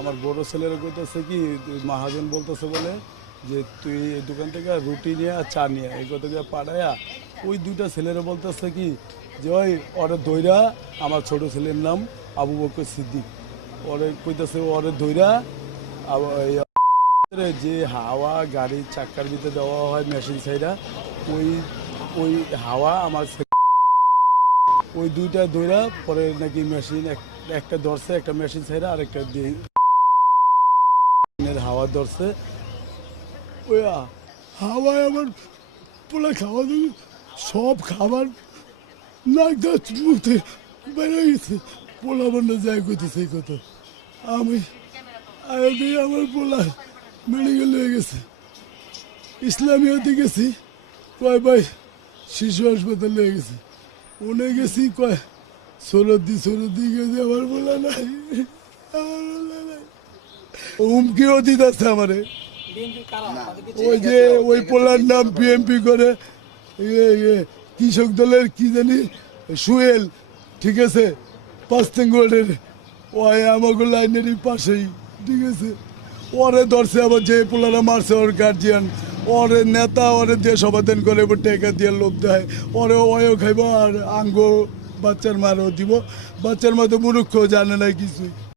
আমার বড় ছেলেরা কইতেছে কি মহাজন বলতেছে বলে যে তুই এই দোকান থেকে রুটি নিয়ে আর চা নিয়ে এই কথা পাঠায়া ওই দুইটা ছেলেরা বলতেছে কি যে ওই ওরে দইরা আমার ছোট ছেলের নাম আবু বকর সিদ্দিক ওরে কইতেছে ওরে দইরা যে হাওয়া গাড়ির চাক্কার ভিতরে দেওয়া হয় মেশিন সাইডা ওই ওই হাওয়া আমার ওই দুইটা দইরা পরে নাকি মেশিন একটা ধরছে একটা মেশিন সাইডা আর একটা হাওয়া ধরছে ওই হাওয়ায় আমার পোলা খাওয়া দাওয়া সব খাবার নাক দাঁত মুখে বেড়ে গেছে পোলা বান্না যায় করতেছে এই কথা আমি আমার পোলা মেডিকেল হয়ে গেছে ইসলামিয়াতে গেছি কয় ভাই শিশু হাসপাতাল হয়ে গেছে উনি গেছি কয় সরদি গেছে আমার পোলা নাই হুমকিও দিতেছে আমারে ওই যে ওই পোলার নাম বিএমপি করে কৃষক দলের কি জানি সুয়েল ঠিক আছে 5 নং ওয়ার্ডের ওই আমাকে লাইনেরই পাশেই ঠিক আছে ওরে ধরছে আবার যে পোলারা মারছে ওর গার্জিয়ান ওরে নেতা ওরে দিয়ে সমাধান করে টেকা দিয়ে লোভ দেয় ওরে ওয়ও খাইব আর আঙ্গ বাচ্চার মারও দিব বাচ্চার মতো মুরুক্ষ জানে না কিছুই।